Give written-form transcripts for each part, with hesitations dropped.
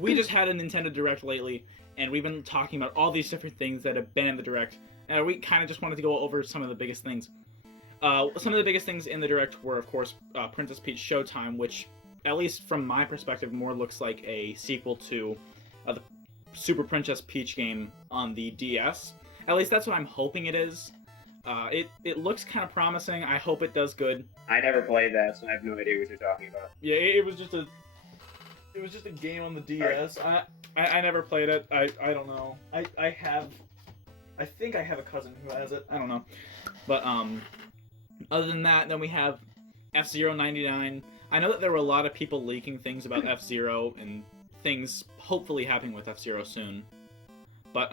we just had a Nintendo Direct lately, and we've been talking about all these different things that have been in the Direct, and we kind of just wanted to go over some of the biggest things. Some of the biggest things in the Direct were, of course, Princess Peach Showtime, which, at least from my perspective, more looks like a sequel to the Super Princess Peach game on the DS. At least that's what I'm hoping it is. It looks kind of promising. I hope it does good. I never played that, so I have no idea what you're talking about. Yeah, it was just a game on the DS. Right. I never played it. I don't know. I think I have a cousin who has it. I don't know. But other than that, then we have F-Zero 99. I know that there were a lot of people leaking things about F-Zero and things hopefully happening with F-Zero soon. But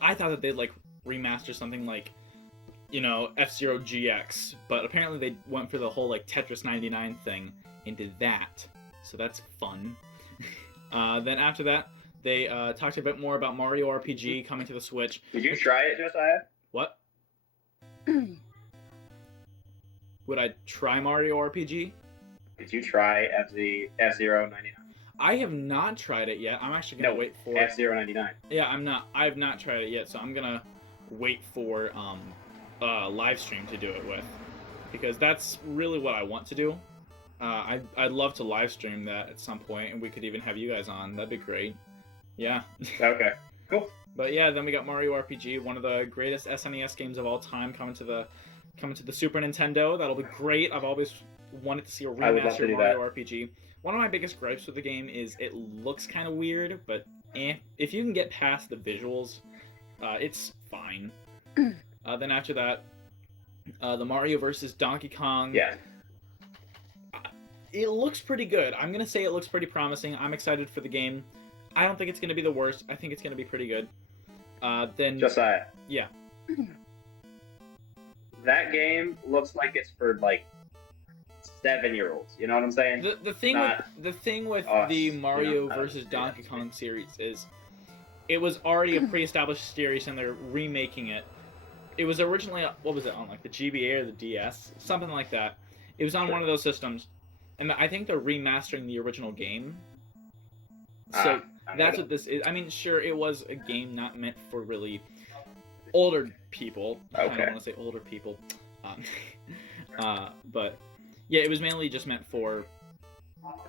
I thought that they'd like remaster something like, you know, F-Zero GX, but apparently they went for the whole like Tetris 99 thing and did that. So that's fun. Then after that, they talked a bit more about Mario RPG coming to the Switch. Did you try it, Josiah? What? Would I try Mario RPG? Did you try F-Zero 99? I have not tried it yet. I'm actually gonna wait for F-Zero 99. Yeah, I'm not. I've not tried it yet, so I'm gonna wait for live stream to do it with, because that's really what I want to do. I'd love to live stream that at some point, and we could even have you guys on. That'd be great. Yeah. Okay. Cool. But yeah, then we got Mario RPG, one of the greatest SNES games of all time, coming to the Super Nintendo. That'll be great. I've always wanted to see a remastered Mario RPG. One of my biggest gripes with the game is it looks kind of weird, but if you can get past the visuals, it's fine. Then after that, the Mario vs. Donkey Kong. Yeah. It looks pretty good. I'm going to say it looks pretty promising. I'm excited for the game. I don't think it's going to be the worst. I think it's going to be pretty good. Then Josiah. Yeah. That game looks like it's for like 7-year-olds. You know what I'm saying? The thing with the Mario vs. Donkey Kong series is it was already a pre-established series and they're remaking it. It was originally, what was it, on like the GBA or the DS? Something like that. It was on one of those systems. And I think they're remastering the original game. So that's what this is. I mean, sure, it was a game not meant for really older people. Okay. I don't want to say older people. But yeah, it was mainly just meant for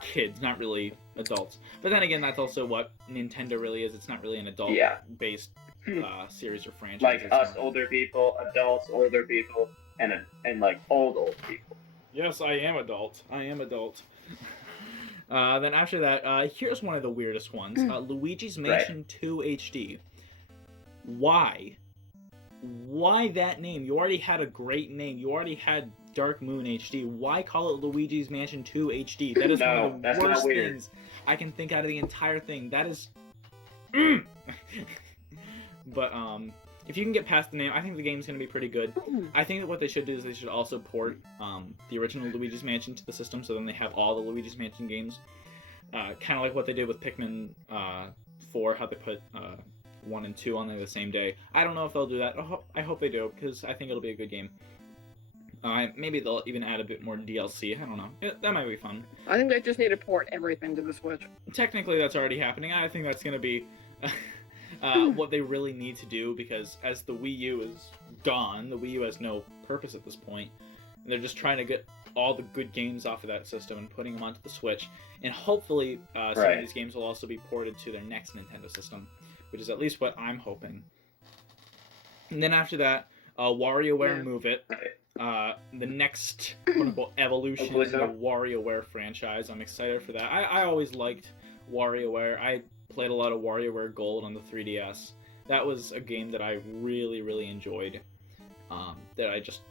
kids, not really adults. But then again, that's also what Nintendo really is. It's not really an adult-based series or franchise. Like us older people, adults, older people, and like old people. Yes, I am adult. Then after that, here's one of the weirdest ones. Luigi's Mansion 2 HD. Why? Why that name? You already had a great name. You already had Dark Moon HD. Why call it Luigi's Mansion 2 HD? That is one of the worst things I can think out of the entire thing. That is... But, if you can get past the name, I think the game's going to be pretty good. I think that what they should do is they should also port the original Luigi's Mansion to the system, so then they have all the Luigi's Mansion games. Kind of like what they did with Pikmin 4, how they put 1 and 2 on there the same day. I don't know if they'll do that. I hope they do, because I think it'll be a good game. Maybe they'll even add a bit more DLC. I don't know. That might be fun. I think they just need to port everything to the Switch. Technically, that's already happening. I think that's going to be... what they really need to do, because as the Wii U is gone, the Wii U has no purpose at this point, and they're just trying to get all the good games off of that system and putting them onto the Switch, and hopefully some of these games will also be ported to their next Nintendo system, which is at least what I'm hoping. And then after that, WarioWare Move It, the next quote-unquote evolution of the WarioWare franchise. I'm excited for that. I always liked WarioWare. I played a lot of WarioWare Gold on the 3DS. That was a game that I really, really enjoyed. That I just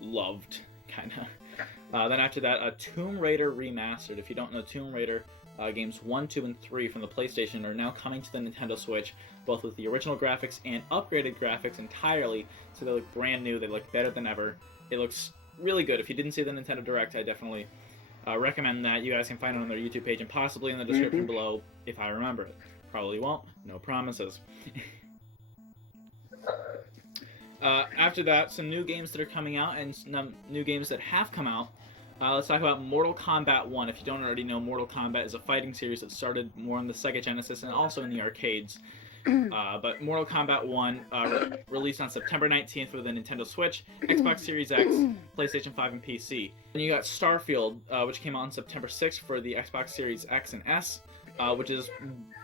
loved, kind of. Then after that, Tomb Raider Remastered. If you don't know, Tomb Raider games 1, 2, and 3 from the PlayStation are now coming to the Nintendo Switch, both with the original graphics and upgraded graphics entirely, so they look brand new, they look better than ever. It looks really good. If you didn't see the Nintendo Direct, I definitely recommend that. You guys can find it on their YouTube page and possibly in the description below if I remember it. Probably won't. No promises. After that, some new games that are coming out and some new games that have come out. Let's talk about Mortal Kombat 1. If you don't already know, Mortal Kombat is a fighting series that started more on the Sega Genesis and also in the arcades. But Mortal Kombat 1 released on September 19th for the Nintendo Switch, Xbox Series X, PlayStation 5, and PC. And you got Starfield, which came out on September 6th for the Xbox Series X and S, which is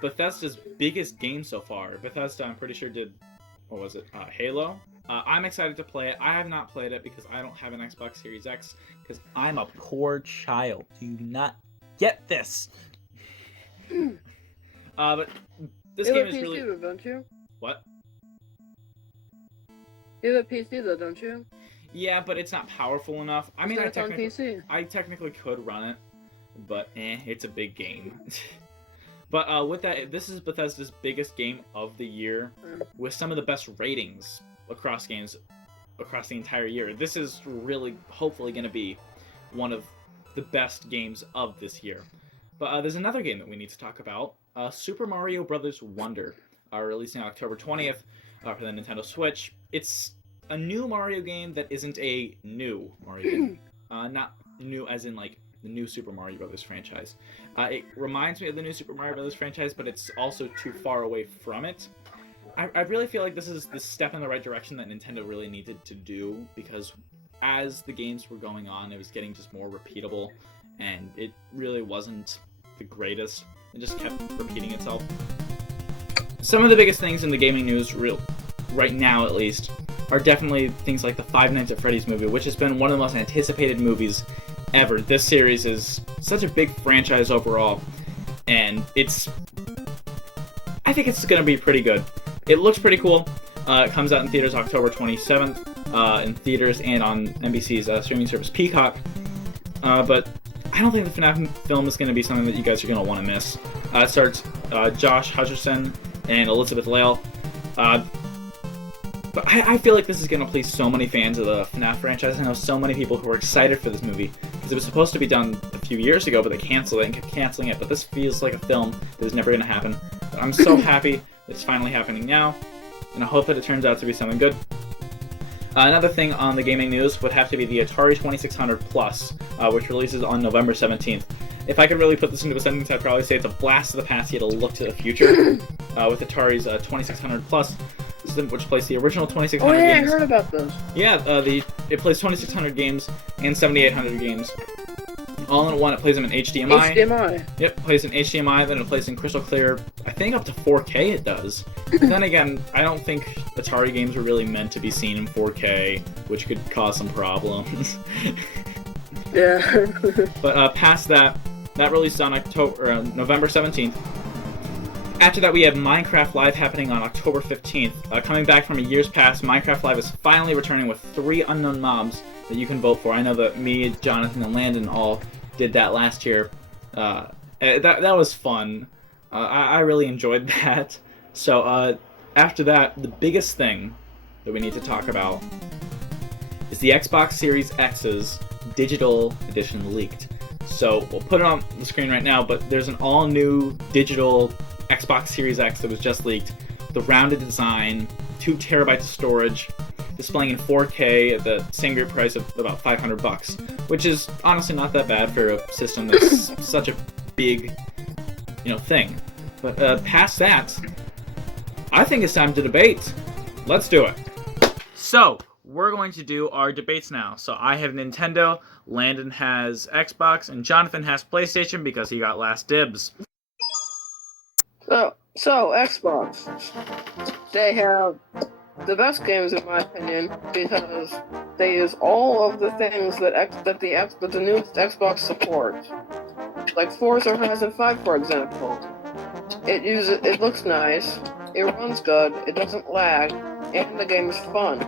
Bethesda's biggest game so far. Bethesda, I'm pretty sure, did, what was it, Halo? I'm excited to play it. I have not played it because I don't have an Xbox Series X, because I'm a poor child. Do you not get this? But this game is PC really... though, don't you? What? You have a PC though, don't you? Yeah, but it's not powerful enough. I mean, It's on PC. I technically could run it, but it's a big game. But with that, this is Bethesda's biggest game of the year, with some of the best ratings across games across the entire year. This is really, hopefully, going to be one of the best games of this year. But there's another game that we need to talk about, Super Mario Bros. Wonder, releasing on October 20th for the Nintendo Switch. It's a new Mario game that isn't a new Mario game. Not new as in, like, the new Super Mario Bros. Franchise. It reminds me of the new Super Mario Bros. Franchise, but it's also too far away from it. I really feel like this is the step in the right direction that Nintendo really needed to do, because as the games were going on, it was getting just more repeatable, and it really wasn't the greatest. It just kept repeating itself. Some of the biggest things in the gaming news, right now at least, are definitely things like the Five Nights at Freddy's movie, which has been one of the most anticipated movies ever. This series is such a big franchise overall, and I think it's going to be pretty good. It looks pretty cool. It comes out in theaters October 27th, in theaters and on NBC's streaming service Peacock. But I don't think the FNAF film is going to be something that you guys are going to want to miss. It stars Josh Hutcherson and Elizabeth Lail. But I feel like this is going to please so many fans of the FNAF franchise. I know so many people who are excited for this movie, because it was supposed to be done a few years ago, but they canceled it and kept canceling it. But this feels like a film that was never going to happen. But I'm so happy that it's finally happening now, and I hope that it turns out to be something good. Another thing on the gaming news would have to be the Atari 2600 Plus, which releases on November 17th. If I could really put this into a sentence, I'd probably say it's a blast of the past yet a look to the future, with Atari's 2600 Plus, which plays the original 2600 games. Oh yeah, I heard about those. Yeah, it plays 2600 games and 7800 games. All in one. It plays them in HDMI. HDMI. Yep, plays in HDMI, then it plays in crystal clear. I think up to 4K it does. But then again, I don't think Atari games were really meant to be seen in 4K, which could cause some problems. Yeah. But past that released on November 17th. After that, we have Minecraft Live happening on October 15th. Coming back from a year's past, Minecraft Live is finally returning with 3 unknown mobs that you can vote for. I know that me, Jonathan, and Landon all did that last year. That was fun. I really enjoyed that. So after that, the biggest thing that we need to talk about is the Xbox Series X's digital edition leaked. So we'll put it on the screen right now, but there's an all-new digital Xbox Series X that was just leaked. The rounded design, 2 terabytes of storage, displaying in 4K at the same great price of about $500, which is honestly not that bad for a system that's such a big, thing. But past that, I think it's time to debate. Let's do it. So, we're going to do our debates now. So I have Nintendo, Landon has Xbox, and Jonathan has PlayStation because he got last dibs. So Xbox, they have the best games in my opinion because they use all of the things that the new Xbox supports, like Forza Horizon 5, for example. It looks nice, it runs good, it doesn't lag, and the game is fun.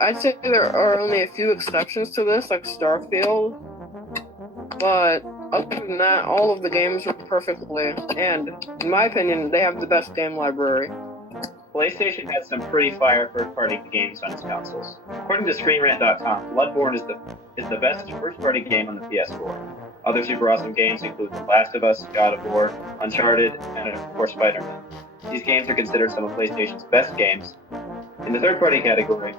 I'd say there are only a few exceptions to this, like Starfield, but other than that, all of the games work perfectly, and in my opinion, they have the best game library. PlayStation has some pretty fire first-party games on its consoles. According to ScreenRant.com, Bloodborne is the best first-party game on the PS4. Other super awesome games include The Last of Us, God of War, Uncharted, and of course Spider-Man. These games are considered some of PlayStation's best games. In the third-party category,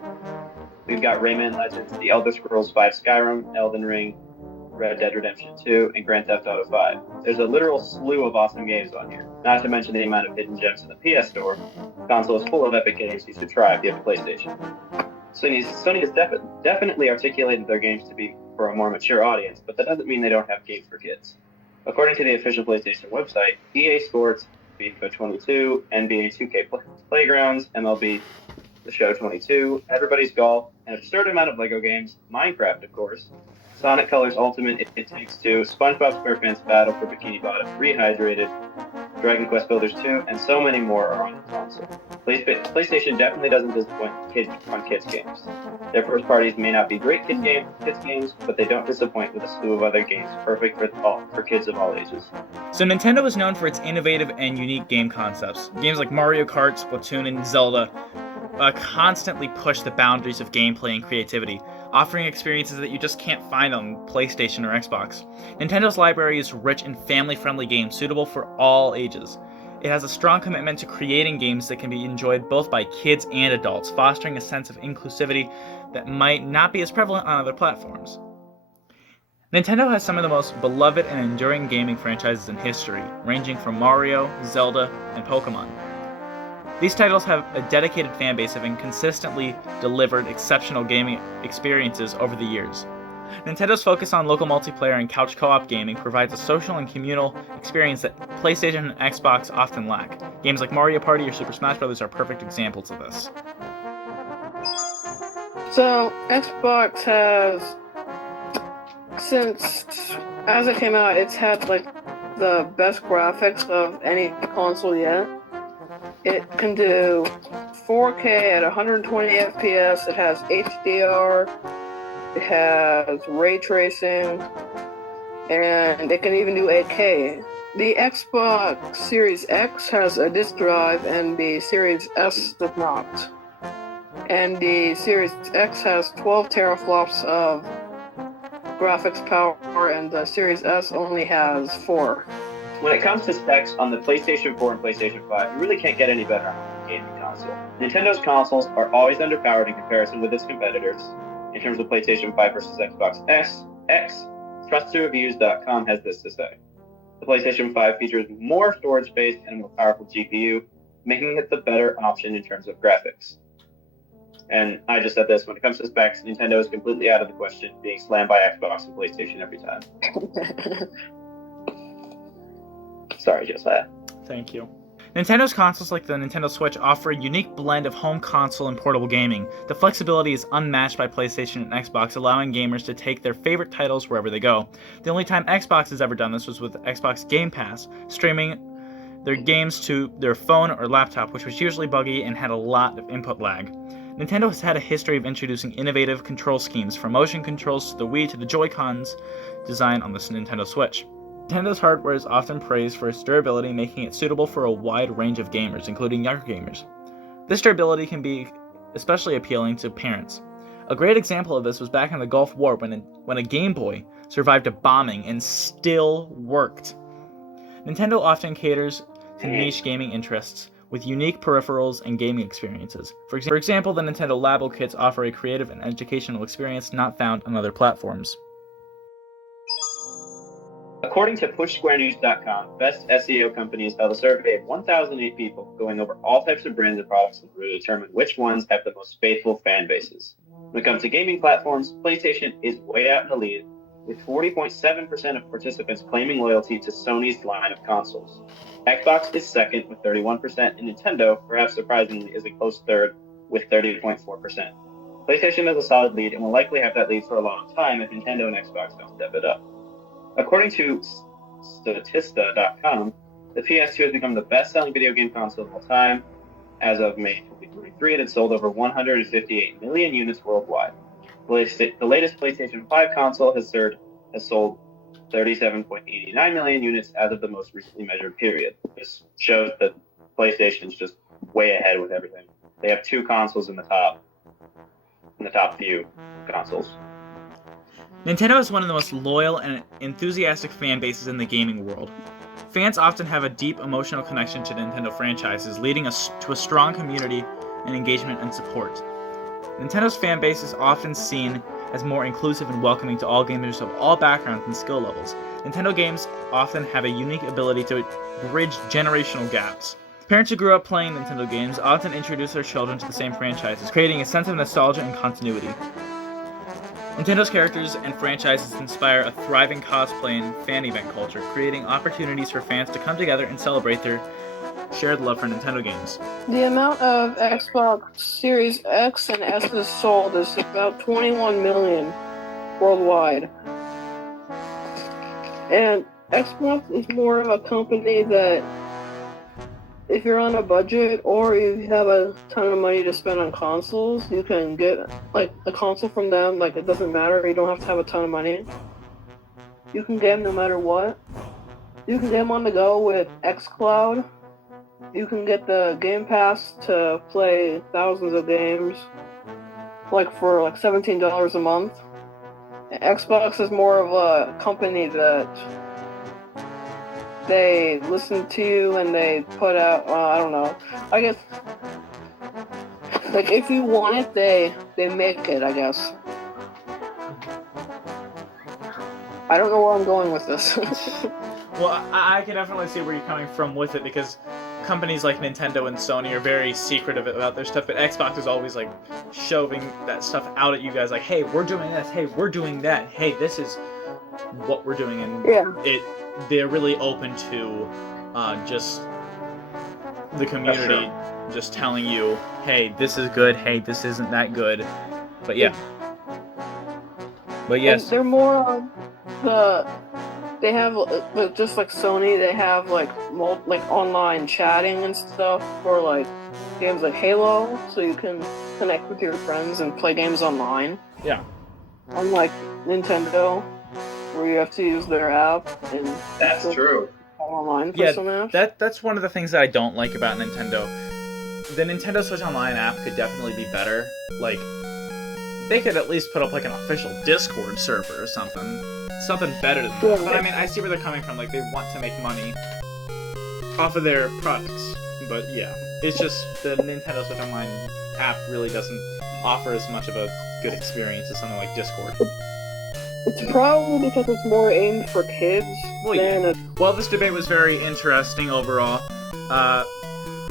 we've got Rayman Legends, The Elder Scrolls V Skyrim, Elden Ring, Red Dead Redemption 2, and Grand Theft Auto 5. There's a literal slew of awesome games on here, not to mention the amount of hidden gems in the PS Store. The console is full of epic games you should try if you have a PlayStation. Sony has definitely articulated their games to be for a more mature audience, but that doesn't mean they don't have games for kids. According to the official PlayStation website, EA Sports, FIFA 22, NBA 2K Playgrounds, MLB The Show 22, Everybody's Golf, an absurd amount of LEGO games, Minecraft, of course, Sonic Colors Ultimate, It Takes Two, SpongeBob SquarePants Battle for Bikini Bottom Rehydrated, Dragon Quest Builders 2, and so many more are on the console. PlayStation definitely doesn't disappoint on kids games. Their first parties may not be great kids games, but they don't disappoint with a slew of other games perfect for kids of all ages. So Nintendo is known for its innovative and unique game concepts. Games like Mario Kart, Splatoon, and Zelda constantly push the boundaries of gameplay and creativity, offering experiences that you just can't find on PlayStation or Xbox. Nintendo's library is rich in family-friendly games suitable for all ages. It has a strong commitment to creating games that can be enjoyed both by kids and adults, fostering a sense of inclusivity that might not be as prevalent on other platforms. Nintendo has some of the most beloved and enduring gaming franchises in history, ranging from Mario, Zelda, and Pokemon. These titles have a dedicated fan base and consistently delivered exceptional gaming experiences over the years. Nintendo's focus on local multiplayer and couch co-op gaming provides a social and communal experience that PlayStation and Xbox often lack. Games like Mario Party or Super Smash Bros. Are perfect examples of this. So, Xbox has, since as it came out, it's had like the best graphics of any console yet. It can do 4K at 120 FPS, it has HDR, it has ray tracing, and it can even do 8K. The Xbox Series X has a disk drive and the Series S does not. And the Series X has 12 teraflops of graphics power and the Series S only has 4. When it comes to specs on the PlayStation 4 and PlayStation 5, you really can't get any better on a gaming console. Nintendo's consoles are always underpowered in comparison with its competitors. In terms of PlayStation 5 versus Xbox X, TrustedReviews.com has this to say. The PlayStation 5 features more storage space and a more powerful GPU, making it the better option in terms of graphics. And I just said this, when it comes to specs, Nintendo is completely out of the question, being slammed by Xbox and PlayStation every time. Sorry, Josiah. Thank you. Nintendo's consoles like the Nintendo Switch offer a unique blend of home console and portable gaming. The flexibility is unmatched by PlayStation and Xbox, allowing gamers to take their favorite titles wherever they go. The only time Xbox has ever done this was with Xbox Game Pass, streaming their games to their phone or laptop, which was usually buggy and had a lot of input lag. Nintendo has had a history of introducing innovative control schemes, from motion controls to the Wii to the Joy-Cons design on the Nintendo Switch. Nintendo's hardware is often praised for its durability, making it suitable for a wide range of gamers, including younger gamers. This durability can be especially appealing to parents. A great example of this was back in the Gulf War when a Game Boy survived a bombing and still worked. Nintendo often caters to niche gaming interests with unique peripherals and gaming experiences. For example, the Nintendo Labo kits offer a creative and educational experience not found on other platforms. According to PushSquareNews.com, Best SEO companies held a survey of 1,008 people going over all types of brands and products in order to determine which ones have the most faithful fan bases. When it comes to gaming platforms, PlayStation is way out in the lead, with 40.7% of participants claiming loyalty to Sony's line of consoles. Xbox is second with 31%, and Nintendo, perhaps surprisingly, is a close third with 30.4%. PlayStation has a solid lead and will likely have that lead for a long time if Nintendo and Xbox don't step it up. According to Statista.com, the PS2 has become the best-selling video game console of all time. As of May 2023, it had sold over 158 million units worldwide. The latest PlayStation 5 console has sold 37.89 million units as of the most recently measured period. This shows that PlayStation's just way ahead with everything. They have 2 consoles in the top few consoles. Nintendo is one of the most loyal and enthusiastic fan bases in the gaming world. Fans often have a deep emotional connection to Nintendo franchises, leading us to a strong community and engagement and support. Nintendo's fan base is often seen as more inclusive and welcoming to all gamers of all backgrounds and skill levels. Nintendo games often have a unique ability to bridge generational gaps. Parents who grew up playing Nintendo games often introduce their children to the same franchises, creating a sense of nostalgia and continuity. Nintendo's characters and franchises inspire a thriving cosplay and fan event culture, creating opportunities for fans to come together and celebrate their shared love for Nintendo games. The amount of Xbox Series X and S's sold is about 21 million worldwide. And Xbox is more of a company that, if you're on a budget or you have a ton of money to spend on consoles, you can get like a console from them. Like, it doesn't matter. You don't have to have a ton of money. You can get them no matter what. You can get them on the go with xCloud. You can get the Game Pass to play thousands of games, like for like $17 a month. Xbox is more of a company that they listen to and they put out, I don't know, I guess, like, if you want it, they make it, I guess. I don't know where I'm going with this. Well, I can definitely see where you're coming from with it, because companies like Nintendo and Sony are very secretive about their stuff, but Xbox is always like shoving that stuff out at you guys, like, hey, we're doing this, hey, we're doing that, hey, this is what we're doing, and yeah. They're really open to just the community just telling you, hey, this is good, hey, this isn't that good. But yeah. But yes. And they're more on they have, just like Sony, they have like online chatting and stuff for like games like Halo, so you can connect with your friends and play games online. Yeah. Unlike Nintendo, where you have to use their app and that's true. Online for some apps. That's one of the things that I don't like about Nintendo. The Nintendo Switch Online app could definitely be better. Like, they could at least put up like an official Discord server or something. Something better than that. But I mean, I see where they're coming from. Like, they want to make money off of their products. But yeah, it's just the Nintendo Switch Online app really doesn't offer as much of a good experience as something like Discord. It's probably because it's more aimed for kids. Well, yeah. Well, this debate was very interesting overall.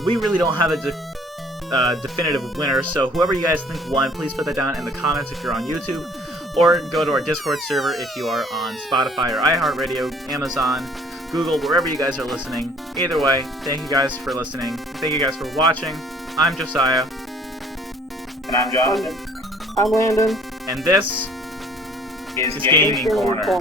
We really don't have a definitive winner, so whoever you guys think won, please put that down in the comments if you're on YouTube, or go to our Discord server if you are on Spotify or iHeartRadio, Amazon, Google, wherever you guys are listening. Either way, thank you guys for listening. Thank you guys for watching. I'm Josiah. And I'm Jonathan. I'm Landon. And this is Gaming Corner.